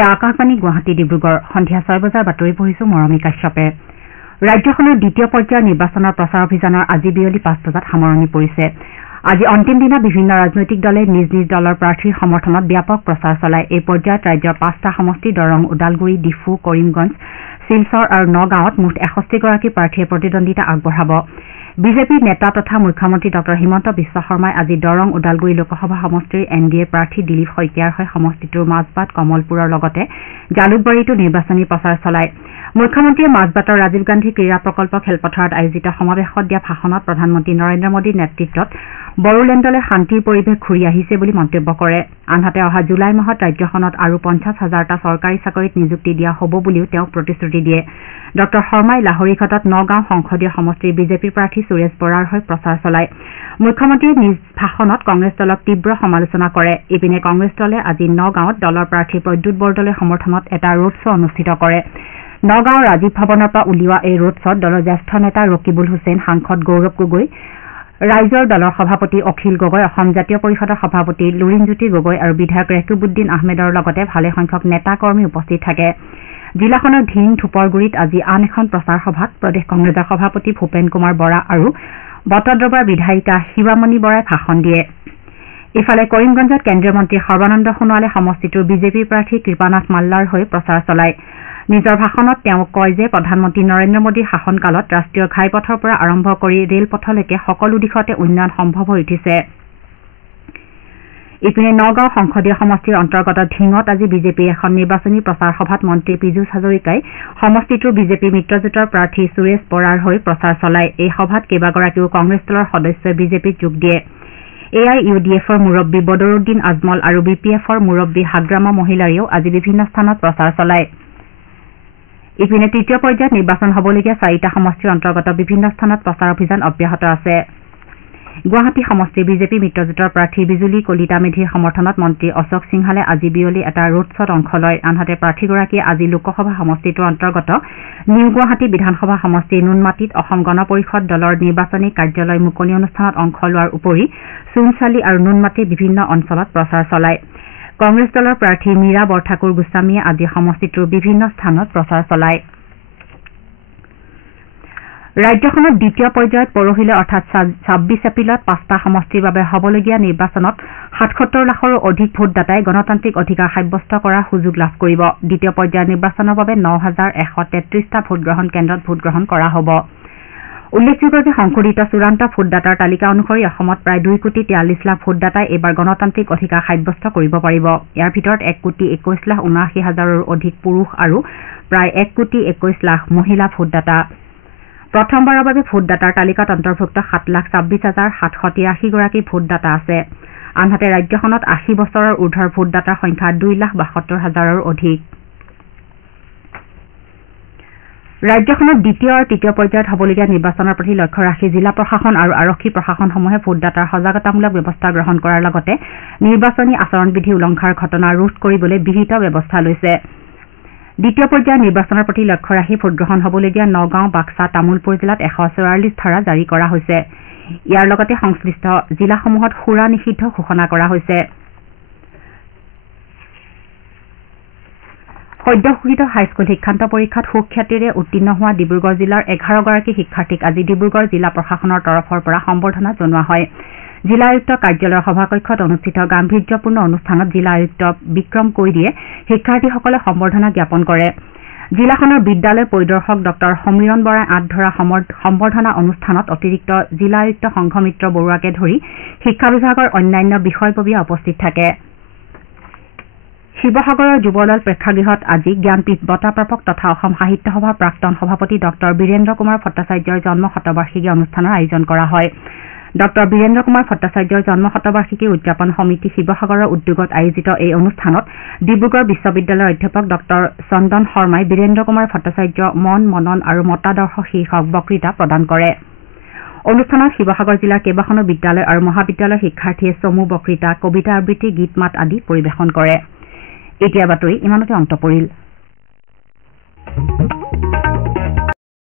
এয়া আকাশবাণী গুৱাহাটী ডিব্ৰুগড় সন্ধিয়া 6 বজাৰ বাতৰি পঢ়িছো মৰমী কাশ্যপে ৰাজ্যখনৰ দ্বিতীয় পৰ্যায়ৰ নিৰ্বাচনৰ প্ৰচাৰ অভিযানৰ আজি বিয়লি 5 বজাত সামৰণি পৰিছে আজি অন্তিম দিনা বিভিন্ন ৰাজনৈতিক দলে নিজ নিজ দলৰ প্ৰাৰ্থীৰ সমৰ্থনত ব্যাপক প্ৰচাৰ চলায় এই পৰ্যায়ত ৰাজ্যৰ 5টা সমষ্টি দৰং ওদালগুৰি ডিফু কৰিমগঞ্জ শিলচৰ আৰু নগাঁৱত মুঠ 61গৰাকী প্ৰাৰ্থীয়ে প্ৰতিদ্বন্দ্বিতা আগবঢ়াব বিজেপিৰ নেতা তথা মুখ্যমন্ত্ৰী ডক্টৰ হিমন্ত বিশ্ব শৰ্মাই আজি দৰং ওদালগুৰি লোকসভা সমষ্টিৰ এনডিএ প্ৰাৰ্থী দিলীপ শইকীয়াৰ হৈ সমষ্টিটোৰ মাজবাট কমলপুৰৰ লগতে জালুকবাৰীতো নিৰ্বাচনী প্ৰচাৰ চলায় মুখ্যমন্ত্ৰীয়ে মাজবাটৰ ৰাজীৱ গান্ধী ক্ৰীড়া প্ৰকল্প খেলপথাৰত আয়োজিত সমাৱেশত দিয়া ভাষণত প্ৰধানমন্ত্ৰী নৰেন্দ্ৰ মোদীৰ নেতৃত্বত বড়োলেণ্ডলৈ শান্তিৰ পৰিৱেশ ঘূৰি আহিছে বুলি মন্তব্য কৰে আনহাতে অহা জুলাই মাহত ৰাজ্যখনত আৰু 50,000টা চৰকাৰী চাকৰিত নিযুক্তি দিয়া হ'ব বুলিও তেওঁ প্ৰতিশ্ৰুতি দিয়ে ডক্টৰ শৰ্মাই লাহৰীঘাটত নগাঁও সংসদীয় সমষ্টিৰ বিজেপি প্ৰাৰ্থী সুৰেশ বৰাৰ হৈ প্ৰচাৰ চলায় মুখ্যমন্ত্ৰীয়ে নিজ ভাষণত কংগ্ৰেছ দলক তীব্ৰ সমালোচনা কৰে ইপিনে কংগ্ৰেছ দলে আজি নগাঁৱত দলৰ প্ৰাৰ্থী প্ৰদ্যুৎ বৰদলৈৰ সমৰ্থনত এটা ৰোড শ্ব' অনুষ্ঠিত কৰে নগাঁৱৰ ৰাজীৱ ভৱনৰ পৰা উলিওৱা এই ৰোড শ্ব'ত দলৰ জ্যেষ্ঠ নেতা ৰকিবুল হুছেইন সাংসদ গৌৰৱ গগৈ ৰাইজৰ দলৰ সভাপতি অখিল গগৈ অসম জাতীয় পৰিষদৰ সভাপতি লুৰিণজ্যোতি গগৈ আৰু বিধায়ক ৰেকিবুদ্দিন আহমেদৰ লগতে ভালেসংখ্যক নেতা কৰ্মী উপস্থিত থাকে জিলাখনৰ ধিং ধুপৰগুৰিত আজি আন এখন প্ৰচাৰ সভাত প্ৰদেশ কংগ্ৰেছৰ সভাপতি ভূপেন কুমাৰ বৰা আৰু বটদ্ৰৱাৰ বিধায়িকা শিৱামণি বৰাই ভাষণ দিয়ে ইফালে কৰিমগঞ্জত কেন্দ্ৰীয় মন্ত্ৰী সৰ্বানন্দ সোণোৱালে সমষ্টিটোৰ বিজেপি প্ৰাৰ্থী কৃপানাথ মাল্লাৰ হৈ প্ৰচাৰ চলায় নিজৰ ভাষণত তেওঁ কয় যে প্ৰধানমন্ত্ৰী নৰেন্দ্ৰ মোদীৰ শাসনকালত ৰাষ্ট্ৰীয় ঘাইপথৰ পৰা আৰম্ভ কৰি ৰেলপথলৈকে সকলো দিশতে উন্নয়ন সম্ভৱ হৈ উঠিছে ইপিনে নগাঁও সংসদীয় সমষ্টিৰ অন্তৰ্গত ধিঙত আজি বিজেপিৰ এখন নিৰ্বাচনী প্ৰচাৰ সভাত মন্ত্ৰী পীযুষ হাজৰিকাই সমষ্টিটোৰ বিজেপি মিত্ৰজোঁটৰ প্ৰাৰ্থী সুৰেশ বৰাৰ হৈ প্ৰচাৰ চলায় এই সভাত কেইবাগৰাকীও কংগ্ৰেছ দলৰ সদস্যই বিজেপিত যোগ দিয়ে AIUDFৰ মুৰব্বী বদৰুদ্দিন আজমল আৰু BPFৰ মুৰব্বী হাগ্ৰামা মহিলাৰীয়েও আজি বিভিন্ন স্থানত প্ৰচাৰ চলায় ইপিনে তৃতীয় পৰ্যায়ত নিৰ্বাচন হ'বলগীয়া 4টা সমষ্টিৰ অন্তৰ্গত বিভিন্ন স্থানত প্ৰচাৰ অভিযান অব্যাহত আছে গুৱাহাটী সমষ্টিৰ বিজেপি মিত্ৰজোঁটৰ প্ৰাৰ্থী বিজুলী কলিতা মেধিৰ সমৰ্থনত মন্ত্ৰী অশোক সিংহালে আজি বিয়লি এটা ৰোড শ্ব'ত অংশ লয় আনহাতে প্ৰাৰ্থীগৰাকীয়ে আজি লোকসভা সমষ্টিটোৰ অন্তৰ্গত নিউ গুৱাহাটী বিধানসভা সমষ্টিৰ নুনমাটিত অসম গণ পৰিষদ দলৰ নিৰ্বাচনী কাৰ্যালয় মুকলি অনুষ্ঠানত অংশ লোৱাৰ উপৰি চুনচালি আৰু নুনমাটিৰ বিভিন্ন অঞ্চলত প্ৰচাৰ চলায় কংগ্ৰেছ দলৰ প্ৰাৰ্থী মীৰা বৰঠাকুৰ গোস্বামীয়ে আজি সমষ্টিটোৰ বিভিন্ন স্থানত প্ৰচাৰ চলায় ৰাজ্যখনত দ্বিতীয় পৰ্যায়ত পৰহিলৈ অৰ্থাৎ 26 এপ্ৰিলত 5টা সমষ্টিৰ বাবে হ'বলগীয়া নিৰ্বাচনত 77 লাখৰো অধিক ভোটদাতাই গণতান্ত্ৰিক অধিকাৰ সাব্যস্ত কৰাৰ সুযোগ লাভ কৰিব দ্বিতীয় পৰ্যায়ৰ নিৰ্বাচনৰ বাবে 9,133টা ভোটগ্ৰহণ কেন্দ্ৰত ভোটগ্ৰহণ কৰা হ'ব উল্লেখযোগ্য যে সংশোধিত চূড়ান্ত ভোটদাতাৰ তালিকা অনুসৰি অসমত প্ৰায় 2,43 লাখ ভোটদাতাই এইবাৰ গণতান্ত্ৰিক অধিকাৰ সাব্যস্ত কৰিব পাৰিব ইয়াৰ ভিতৰত 1,21,79,000ৰো অধিক পুৰুষ আৰু প্ৰায় 1,21,00,000 মহিলা ভোটদাতা প্ৰথমবাৰৰ বাবে ভোটদাতাৰ তালিকাত অন্তৰ্ভুক্ত 7,26,783 গৰাকী ভোটদাতা আছে আনহাতে ৰাজ্যখনত 80 বছৰৰ ঊৰ্ধৰ ভোটদাতাৰ সংখ্যা 2,72,000ৰো অধিক ৰাজ্যখনত দ্বিতীয় আৰু তৃতীয় পৰ্যায়ত হ'বলগীয়া নিৰ্বাচনৰ প্ৰতি লক্ষ্য ৰাখি জিলা প্ৰশাসন আৰু আৰক্ষী প্ৰশাসনসমূহে ভোটদাতাৰ সজাগতামূলক ব্যৱস্থা গ্ৰহণ কৰাৰ লগতে নিৰ্বাচনী আচৰণবিধি উলংঘাৰ ঘটনা ৰোধ কৰিবলৈ বিহিত ব্যৱস্থা লৈছে দ্বিতীয় পৰ্যায়ৰ নিৰ্বাচনৰ প্ৰতি লক্ষ্য ৰাখি ভোটগ্ৰহণ হ'বলগীয়া নগাঁও বাক্সা তামুলপুৰ জিলাত 144 ধাৰা জাৰি কৰা হৈছে ইয়াৰ লগতে সংশ্লিষ্ট জিলাসমূহত সুৰা নিষিদ্ধ ঘোষণা কৰা হৈছে সদ্য ঘোষিত হাইস্কুল শিক্ষান্ত পৰীক্ষাত সুখ্যাতিৰে উত্তীৰ্ণ হোৱা ডিব্ৰুগড় জিলাৰ 11গৰাকী শিক্ষাৰ্থীক আজি ডিব্ৰুগড় জিলা প্ৰশাসনৰ তৰফৰ পৰা সম্বৰ্ধনা জনোৱা হয় জিলা আয়ুক্ত কাৰ্যালয়ৰ সভাকক্ষত অনুষ্ঠিত গাম্ভীৰ্যপূৰ্ণ অনুষ্ঠানত জিলা আয়ুক্ত বিক্ৰম কৈৰিয়ে শিক্ষাৰ্থীসকলে সম্বৰ্ধনা জ্ঞাপন কৰে জিলাখনৰ বিদ্যালয় পৰিদৰ্শক ডক্টৰ সমীৰণ বৰাই আঁত ধৰা সম্বৰ্ধনা অনুষ্ঠানত অতিৰিক্ত জিলা আয়ুক্ত সংঘমিত্ৰ বৰুৱাকে ধৰি শিক্ষা বিভাগৰ অন্যান্য বিষয়ববীয়া উপস্থিত থাকে শিৱসাগৰৰ যুৱদল প্ৰেক্ষাগৃহত আজি জ্ঞানপীঠ বঁটাপ্ৰাপক তথা অসম সাহিত্য সভাৰ প্ৰাক্তন সভাপতি ডক্টৰ বীৰেন্দ্ৰ কুমাৰ ভট্টাচাৰ্যৰ জন্ম শতবাৰ্ষিকী অনুষ্ঠানৰ আয়োজন কৰা হয় ডক্টৰ বীৰেন্দ্ৰ কুমাৰ ভট্টাচাৰ্যৰ জন্ম শতবাৰ্ষিকী উদযাপন সমিতি শিৱসাগৰৰ উদ্যোগত আয়োজিত এই অনুষ্ঠানত ডিব্ৰুগড় বিশ্ববিদ্যালয়ৰ অধ্যাপক ডক্টৰ চন্দন শৰ্মাই বীৰেন্দ্ৰ কুমাৰ ভট্টাচাৰ্য মন মনন আৰু মতাদৰ্শ শীৰ্ষক বক্তৃতা প্ৰদান কৰে অনুষ্ঠানত শিৱসাগৰ জিলাৰ কেইবাখনো বিদ্যালয় আৰু মহাবিদ্যালয়ৰ শিক্ষাৰ্থীয়ে চমু বক্তৃতা কবিতা আবৃত্তি গীত মাত আদি পৰিৱেশন কৰে এতিয়া বাতৰি ইমানতে অন্ত পৰিল